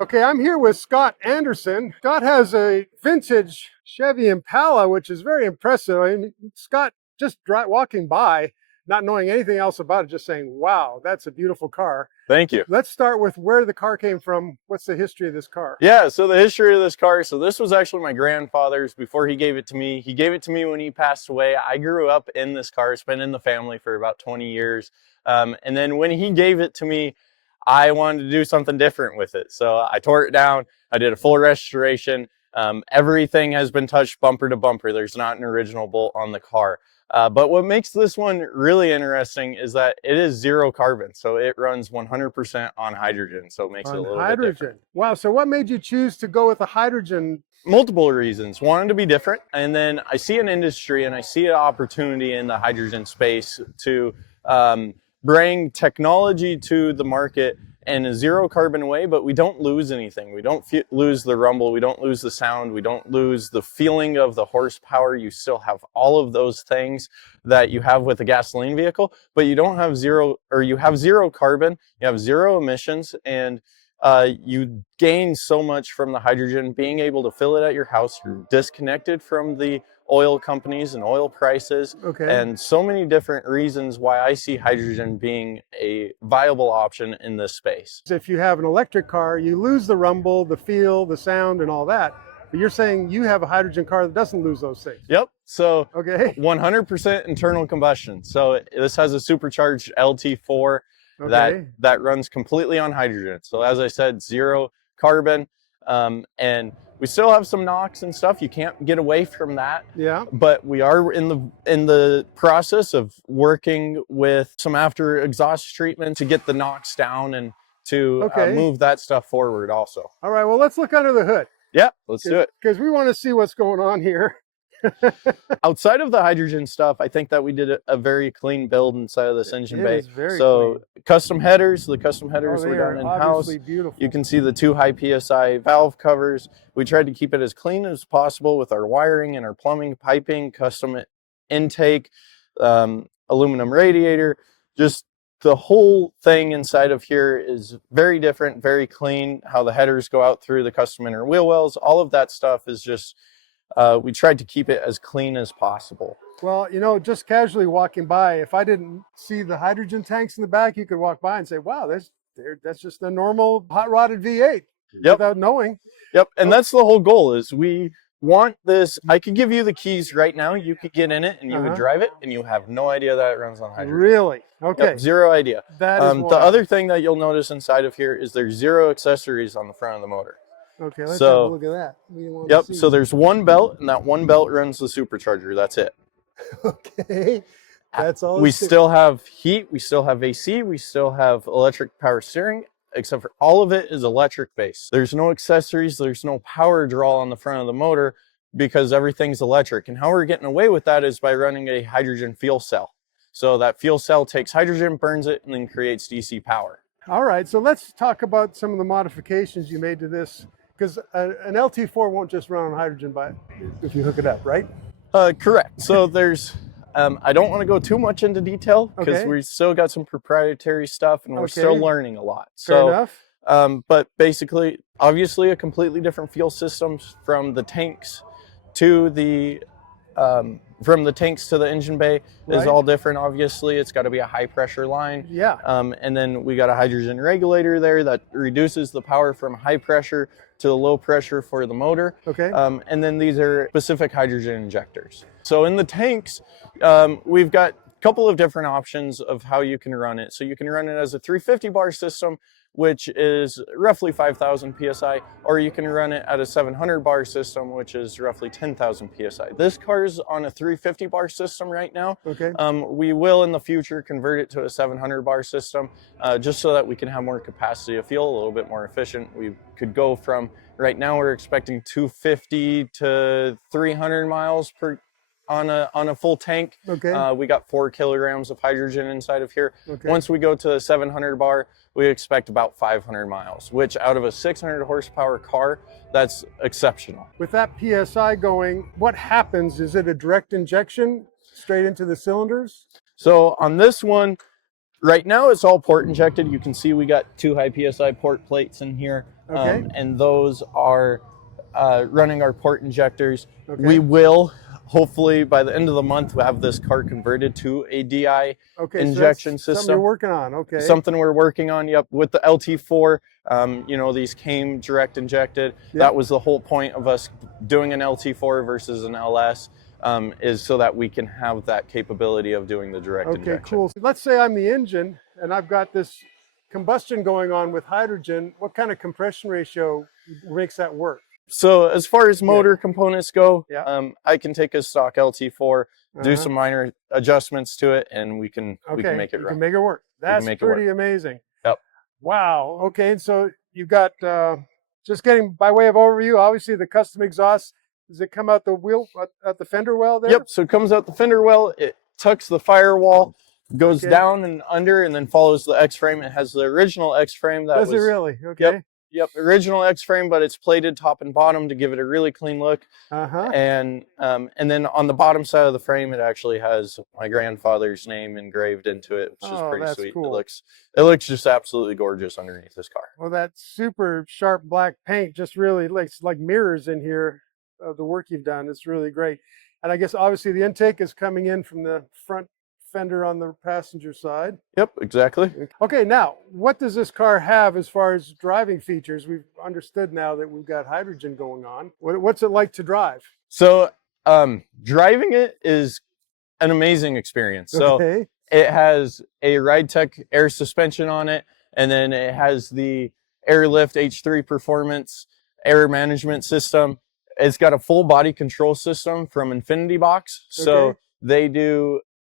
Okay, I'm here with Scott Anderson. Scott has a vintage Chevy Impala, which is very impressive. I mean, Scott, just walking by, not knowing anything else about it, just saying, wow, that's a beautiful car. Thank you. Let's start with where the car came from. What's the history of this car? Yeah, so the history of this car, so this was actually my grandfather's before he gave it to me. He gave it to me when he passed away. I grew up in this car. It's been in the family for about 20 years. And then when he gave it to me, I wanted to do something different with it. So I tore it down. I did a full restoration. Everything has been touched bumper to bumper. There's not an original bolt on the car. But what makes this one really interesting is that it is zero carbon. So it runs 100% on hydrogen. So it makes it a little bit different. Wow. So what made you choose to go with a hydrogen? Multiple reasons. Wanted to be different. And then I see an industry and I see an opportunity in the hydrogen space to bring technology to the market in a zero carbon way, but we don't lose anything. We don't lose the rumble. We don't lose the sound. We don't lose the feeling of the horsepower. You still have all of those things that you have with a gasoline vehicle, but you don't have you have zero carbon, you have zero emissions, and you gain so much from the hydrogen, being able to fill it at your house. You're disconnected from the oil companies and oil prices, and so many different reasons why I see hydrogen being a viable option in this space. If you have an electric car, you lose the rumble, the feel, the sound, and all that. But you're saying you have a hydrogen car that doesn't lose those things. Yep. So 100% internal combustion. So this has a supercharged LT4 that runs completely on hydrogen. So as I said, zero carbon, and we still have some NOx and stuff. You can't get away from that. Yeah. But we are in the process of working with some after exhaust treatment to get the NOx down and to move that stuff forward also. All right. Well, let's look under the hood. Yeah, let's do it. Because we want to see what's going on here. Outside of the hydrogen stuff, I think that we did a very clean build inside of this engine bay. Very clean. Custom headers. The custom were headers were done in-house. Beautiful. You can see the 2 high PSI valve covers. We tried to keep it as clean as possible with our wiring and our plumbing, piping, custom intake, aluminum radiator. Just the whole thing inside of here is very different, very clean. How the headers go out through the custom inner wheel wells, all of that stuff is just we tried to keep it as clean as possible. Well, you know, just casually walking by, if I didn't see the hydrogen tanks in the back, you could walk by and say, wow, that's just a normal hot-rodded V8 without knowing. Yep, and that's the whole goal is we want this. I could give you the keys right now. You could get in it and you would drive it and you have no idea that it runs on hydrogen. Really? Okay. Yep, zero idea. That is the other thing that you'll notice inside of here is there's zero accessories on the front of the motor. Okay, let's have a look at that. Yep, so there's one belt, and that one belt runs the supercharger. That's it. Okay, that's all. We still have heat, we still have AC, we still have electric power steering, except for all of it is electric based. There's no accessories, there's no power draw on the front of the motor because everything's electric. And how we're getting away with that is by running a hydrogen fuel cell. So that fuel cell takes hydrogen, burns it, and then creates DC power. All right, so let's talk about some of the modifications you made to this. Because an LT4 won't just run on hydrogen if you hook it up, right? Correct. So there's, I don't want to go too much into detail because we still got some proprietary stuff and we're still learning a lot. Fair enough. But basically, obviously a completely different fuel systems from the tanks to the engine bay is all different. Obviously, it's got to be a high pressure line. Yeah. And then we got a hydrogen regulator there that reduces the power from high pressure to the low pressure for the motor. Okay. And then these are specific hydrogen injectors. So in the tanks, we've got a couple of different options of how you can run it. So you can run it as a 350 bar system, which is roughly 5,000 PSI, or you can run it at a 700 bar system, which is roughly 10,000 PSI. This car is on a 350 bar system right now. Okay. We will in the future convert it to a 700 bar system, just so that we can have more capacity to feel a little bit more efficient. We could go from, right now we're expecting 250 to 300 miles per on a full tank. Okay. We got 4 kilograms of hydrogen inside of here. Okay. Once we go to the 700 bar, we expect about 500 miles, which out of a 600 horsepower car, that's exceptional. With that PSI going, what happens? Is it a direct injection straight into the cylinders? So on this one, right now it's all port injected. You can see we got 2 high PSI port plates in here. Okay. and those are running our port injectors. Okay. We will, hopefully, by the end of the month, we'll have this car converted to a DI Okay, injection so that's something system. you're working on. Okay. Something we're working on, yep, with the LT4. These came direct injected. Yep. That was the whole point of us doing an LT4 versus an LS, is so that we can have that capability of doing the direct injection. Okay, cool. Let's say I'm the engine and I've got this combustion going on with hydrogen. What kind of compression ratio makes that work? So as far as motor components go, Yeah. I can take a stock LT4, do Uh-huh. some minor adjustments to it, and we can make it You run. can make it work. That's make it work. pretty amazing. Yep. Wow. Okay, and so you've got, just getting by way of overview, obviously the custom exhaust, does it come out the wheel, at the fender well there? Yep, so it comes out the fender well, it tucks the firewall, goes down and under, and then follows the X-frame. It has the original X-frame that Does it really? Okay. Yep. Yep, original X-frame, but it's plated top and bottom to give it a really clean look. Uh-huh. And then on the bottom side of the frame, it actually has my grandfather's name engraved into it, which is pretty sweet. Cool. It looks just absolutely gorgeous underneath this car. Well, that super sharp black paint just really looks like mirrors in here of the work you've done. It's really great. And I guess obviously the intake is coming in from the front fender on the passenger side. Yep, exactly. Okay, now what does this car have as far as driving features? We've understood now that we've got hydrogen going on. What's it like to drive? So driving it is an amazing experience. So it has a RideTech air suspension on it, and then it has the Airlift H3 Performance air management system. It's got a full body control system from Infinity Box. So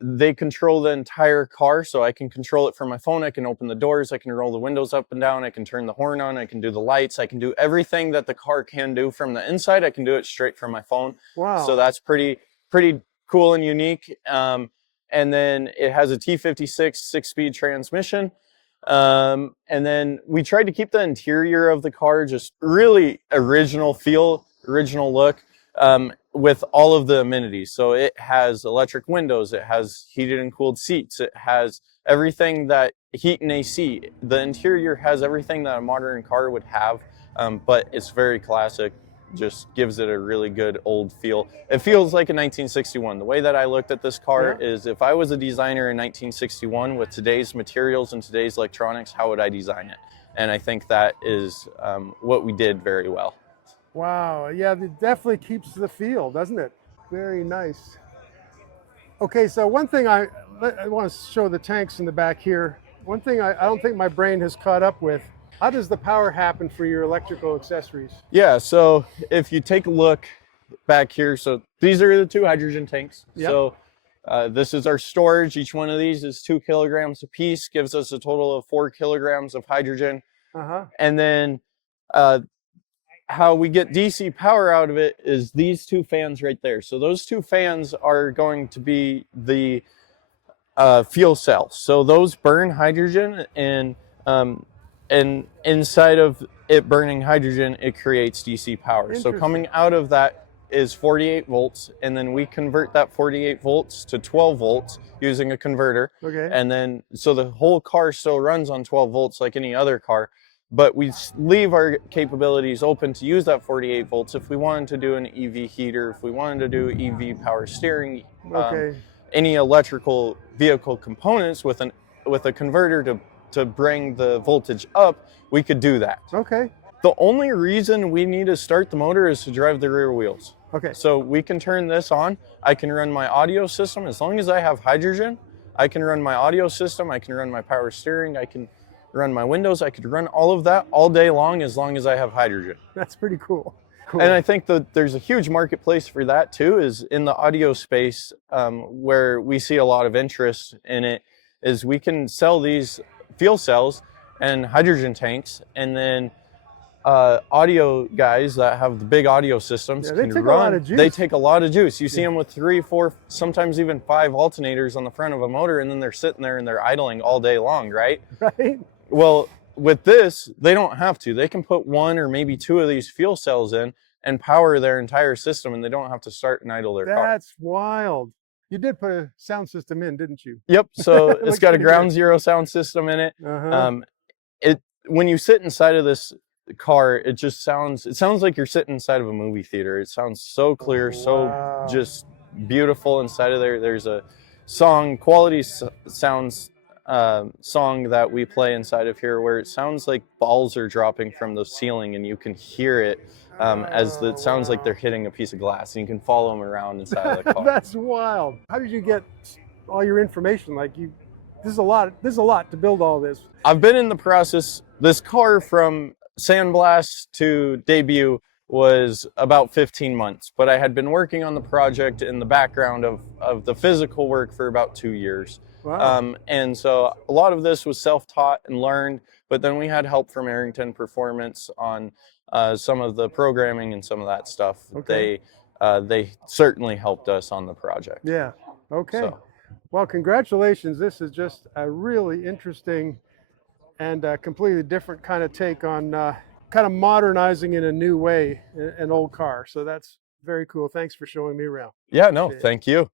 they control the entire car, so I can control it from my phone. I can open the doors, I can roll the windows up and down, I can turn the horn on, I can do the lights, I can do everything that the car can do from the inside. I can do it straight from my phone. Wow. So that's pretty cool and unique. And then it has a T56 six-speed transmission. And then we tried to keep the interior of the car just really original feel, original look. With all of the amenities. So it has electric windows, it has heated and cooled seats, it has everything that heat and AC. The interior has everything that a modern car would have, but it's very classic, just gives it a really good old feel. It feels like a 1961. The way that I looked at this car is, if I was a designer in 1961 with today's materials and today's electronics, how would I design it? And I think that is what we did very well. Wow, yeah, it definitely keeps the feel, doesn't it? Very nice. Okay, so one thing I want to show the tanks in the back here. One thing I don't think my brain has caught up with, how does the power happen for your electrical accessories? Yeah, so if you take a look back here, so these are the two hydrogen tanks. Yep. So this is our storage. Each one of these is 2 kilograms a piece, gives us a total of 4 kilograms of hydrogen. And then how we get DC power out of it is these two fans right there. So those two fans are going to be the fuel cells. So those burn hydrogen, and inside of it burning hydrogen, it creates DC power. So coming out of that is 48 volts, and then we convert that 48 volts to 12 volts using a converter. And then, so the whole car still runs on 12 volts like any other car, but we leave our capabilities open to use that 48 volts if we wanted to do an EV heater, if we wanted to do EV power steering, any electrical vehicle components with a converter to bring the voltage up, we could do that. The only reason we need to start the motor is to drive the rear wheels. So we can turn this on. I can run my audio system. As long as I have hydrogen, I can run my audio system, I can run my power steering, I can run my windows, I could run all of that all day long as I have hydrogen. That's pretty cool. And I think that there's a huge marketplace for that too, is in the audio space, where we see a lot of interest in it, is we can sell these fuel cells and hydrogen tanks, and then audio guys that have the big audio systems they take a lot of juice. They take a lot of juice. You see them with 3, 4, sometimes even 5 alternators on the front of a motor, and then they're sitting there and they're idling all day long, right? Well, with this, they don't have to. They can put 1 or maybe 2 of these fuel cells in and power their entire system, and they don't have to start and idle their car. That's wild. You did put a sound system in, didn't you? Yep. So it's got a ground zero sound system in it. When you sit inside of this car, it sounds like you're sitting inside of a movie theater. It sounds so clear, so Wow. just beautiful inside of there. There's a sounds song that we play inside of here where it sounds like balls are dropping from the ceiling, and you can hear it it sounds like they're hitting a piece of glass, and you can follow them around inside of the car. That's wild. How did you get all your information? This is a lot to build all this. I've been in the process. This car from sandblast to debut was about 15 months, but I had been working on the project in the background of the physical work for about 2 years. Wow. And so a lot of this was self-taught and learned, but then we had help from Arrington Performance on some of the programming and some of that stuff. Okay. They certainly helped us on the project. Yeah. Okay. So. Well, congratulations. This is just a really interesting and completely different kind of take on kind of modernizing in a new way an old car. So that's very cool. Thanks for showing me around. Yeah, no, thank you.